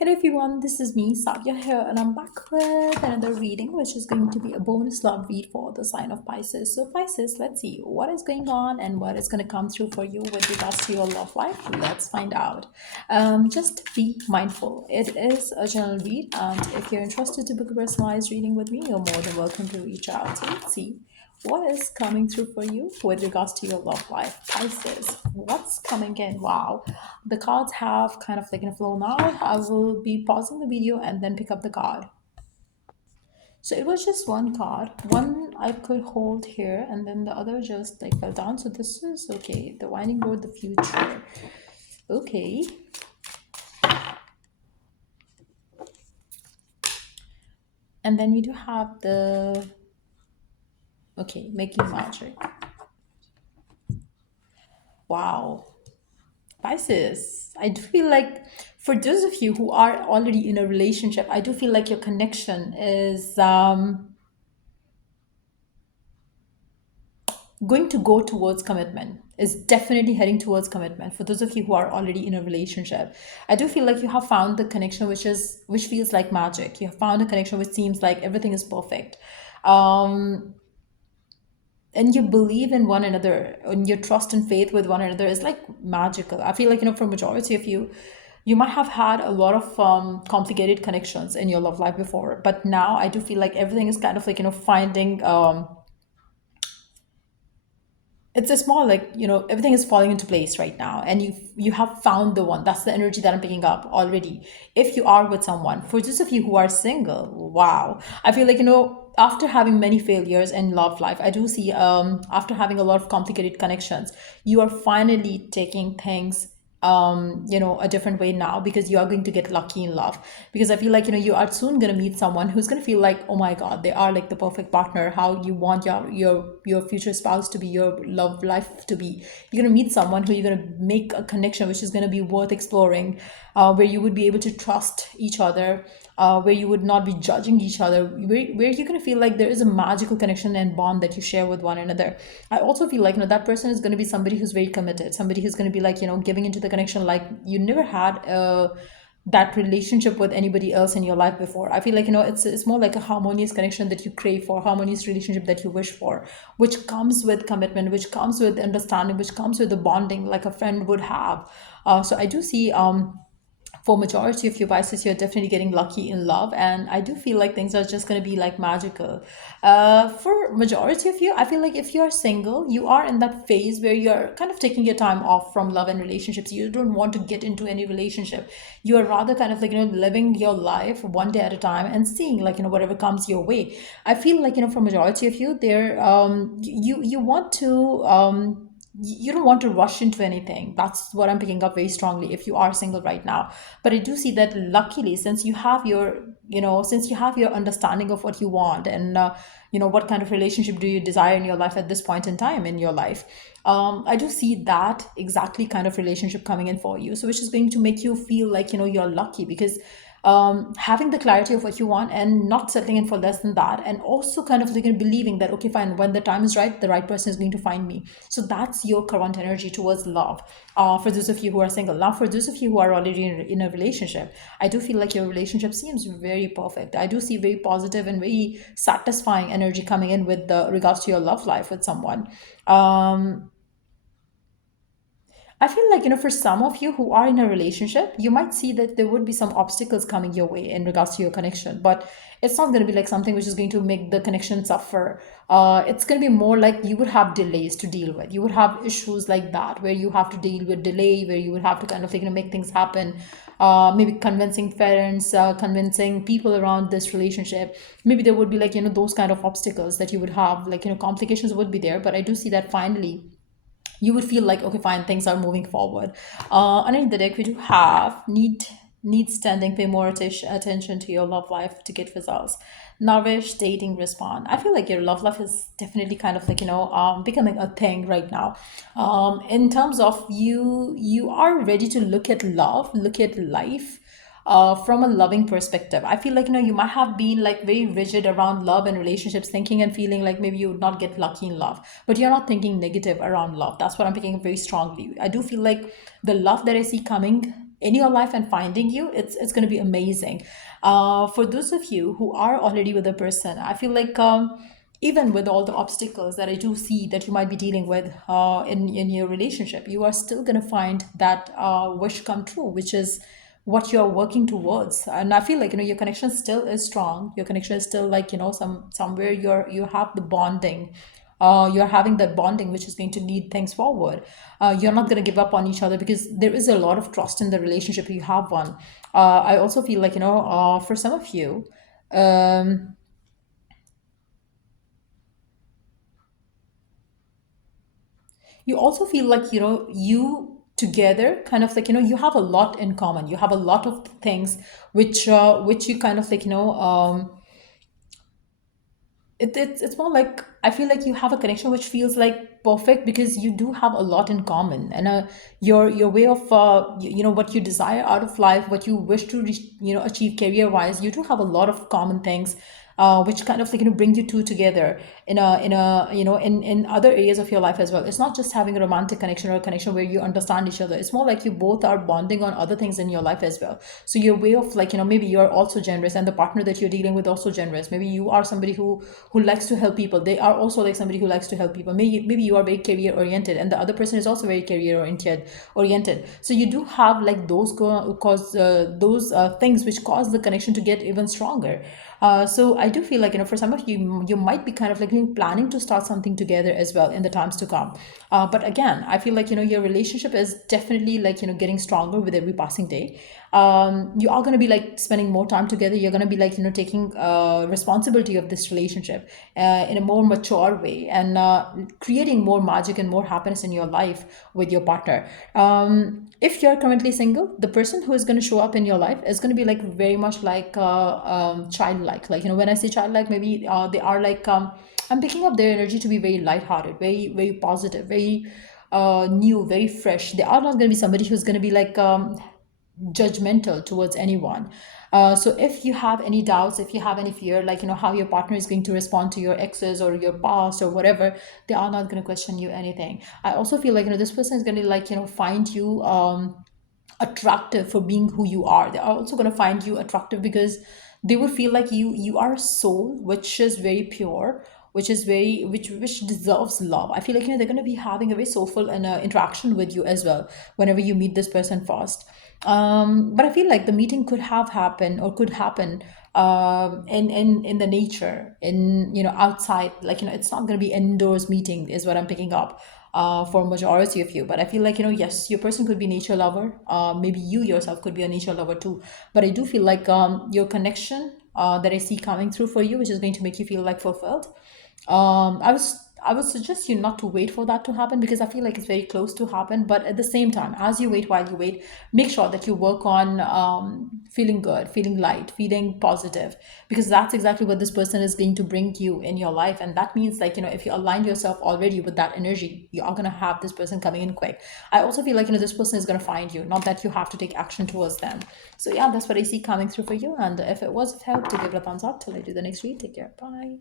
Hello everyone, this is me, Sadia here, and I'm back with another reading, which is going to be a bonus love read for the sign of Pisces. So, Pisces, let's see what is going on and what is going to come through for you with regards to your love life. Let's find out. Just be mindful. It is a general read, and if you're interested to book a personalized reading with me, you're more than welcome to reach out. So, let's see what is coming through for you with regards to your love life, Pisces. What's coming in? Wow, the cards have kind of taken a flow now. I will be pausing the video and then pick up the card. So it was just one card. One I could hold here and then the other just like fell down. So this is okay. The winding road, the future. Okay. And then we do have the okay, making magic. Wow. Pisces, I do feel like for those of you who are already in a relationship, I do feel like your connection is going to go towards commitment, is definitely heading towards commitment. For those of you who are already in a relationship, I do feel like you have found the connection which feels like magic. You have found a connection which seems like everything is perfect. And you believe in one another, and your trust and faith with one another is like magical. I feel like, for majority of you, you might have had a lot of complicated connections in your love life before, but now I do feel like everything is kind of like, finding it's a small, like, everything is falling into place right now, and you have found the one. That's the energy that I'm picking up already. If you are with someone, for those of you who are single, wow, I feel like, after having many failures in love life, I do see, after having a lot of complicated connections, you are finally taking things a different way now, because you are going to get lucky in love. Because I feel like, you are soon going to meet someone who's going to feel like, oh my god, they are like the perfect partner, how you want your future spouse to be, your love life to be. You're going to meet someone who you're going to make a connection which is going to be worth exploring, where you would be able to trust each other, where you would not be judging each other, where you're going to feel like there is a magical connection and bond that you share with one another. I also feel like, that person is going to be somebody who's very committed, somebody who's going to be like, giving into the connection like you never had that relationship with anybody else in your life before. I feel like, it's more like a harmonious connection that you crave for, harmonious relationship that you wish for, which comes with commitment, which comes with understanding, which comes with the bonding like a friend would have. So I do see, for majority of you Pisces, you're definitely getting lucky in love, and I do feel like things are just going to be like magical. For majority of you, I feel like if you're single, you are in that phase where you're kind of taking your time off from love and relationships. You don't want to get into any relationship. You are rather kind of like, living your life one day at a time and seeing like, whatever comes your way. I feel like, for majority of you there, you want to you don't want to rush into anything. That's what I'm picking up very strongly if you are single right now. But I do see that luckily, since you have your, since you have your understanding of what you want, and what kind of relationship do you desire in your life at this point in time in your life, I do see that exactly kind of relationship coming in for you. So which is going to make you feel like, you're lucky, because having the clarity of what you want and not settling in for less than that, and also kind of like believing that, okay, fine, when the time is right, the right person is going to find me. So that's your current energy towards love, for those of you who are single. Now, for those of you who are already in a relationship, I do feel like your relationship seems very perfect. I do see very positive and very satisfying energy coming in with the regards to your love life with someone. I feel like, for some of you who are in a relationship, you might see that there would be some obstacles coming your way in regards to your connection, but it's not going to be like something which is going to make the connection suffer. It's going to be more like you would have delays to deal with. You would have issues like that where you have to deal with delay, where you would have to kind of like, make things happen. Maybe convincing parents, convincing people around this relationship. Maybe there would be like, those kind of obstacles that you would have, like, complications would be there. But I do see that finally you would feel like, okay, fine, things are moving forward. Underneath the deck, we do have need standing, pay more attention to your love life to get results. Nourish, dating, respond. I feel like your love life is definitely kind of like, becoming a thing right now. In terms of you are ready to look at love, look at life, from a loving perspective. I feel like, you might have been like very rigid around love and relationships, thinking and feeling like maybe you would not get lucky in love, but you're not thinking negative around love. That's what I'm picking up very strongly. I do feel like the love that I see coming, in your life and finding you, it's going to be amazing. For those of you who are already with a person, I feel like even with all the obstacles that I do see that you might be dealing with in your relationship, you are still going to find that wish come true, which is what you're working towards. And I feel like, your connection still is strong. Your connection is still like, somewhere you have the bonding. You're having that bonding which is going to lead things forward. You're not going to give up on each other because there is a lot of trust in the relationship. You have one. I also feel like, for some of you, um, you also feel like, you together kind of like, you have a lot in common. You have a lot of things which you kind of like, it's more like I feel like you have a connection which feels like perfect because you do have a lot in common, and your way of what you desire out of life, what you wish to reach, achieve career wise, you do have a lot of common things, which kind of like, bring you two together in a in other areas of your life as well. It's not just having a romantic connection or a connection where you understand each other. It's more like you both are bonding on other things in your life as well. So your way of like, maybe you're also generous and the partner that you're dealing with also generous. Maybe you are somebody who likes to help people. They are also like somebody who likes to help people. Maybe you are very career oriented and the other person is also very career oriented. So you do have like those things which cause the connection to get even stronger. So I do feel like, for some of you, you might be kind of like planning to start something together as well in the times to come. But again, I feel like, your relationship is definitely like, getting stronger with every passing day. You are going to be like spending more time together. You're going to be like, taking responsibility of this relationship in a more mature way, and creating more magic and more happiness in your life with your partner. If you're currently single, the person who is going to show up in your life is going to be like very much like childlike. Like, when I say childlike, maybe they are like, I'm picking up their energy to be very lighthearted, very, very positive, very new, very fresh. They are not going to be somebody who's going to be like judgmental towards anyone. So if you have any doubts, if you have any fear, like, how your partner is going to respond to your exes or your past or whatever, they are not going to question you anything. I also feel like, this person is going to like, find you attractive for being who you are. They are also going to find you attractive because they would feel like you are a soul which is very pure, which is very which deserves love. I feel like, they're going to be having a very soulful and interaction with you as well whenever you meet this person first. But I feel like the meeting could have happened or could happen in the nature, in, outside, like, it's not going to be indoors meeting is what I'm picking up for majority of you. But I feel like, yes, your person could be nature lover. Maybe you yourself could be a nature lover too. But I do feel like your connection that I see coming through for you, which is going to make you feel like fulfilled. I would suggest you not to wait for that to happen because I feel like it's very close to happen. But at the same time, as you wait, while you wait, make sure that you work on feeling good, feeling light, feeling positive, because that's exactly what this person is going to bring you in your life. And that means, like, if you align yourself already with that energy, you are going to have this person coming in quick. I also feel like, this person is going to find you, not that you have to take action towards them. So yeah, that's what I see coming through for you. And if it was of help, to give it a thumbs up till I do the next read. Take care. Bye.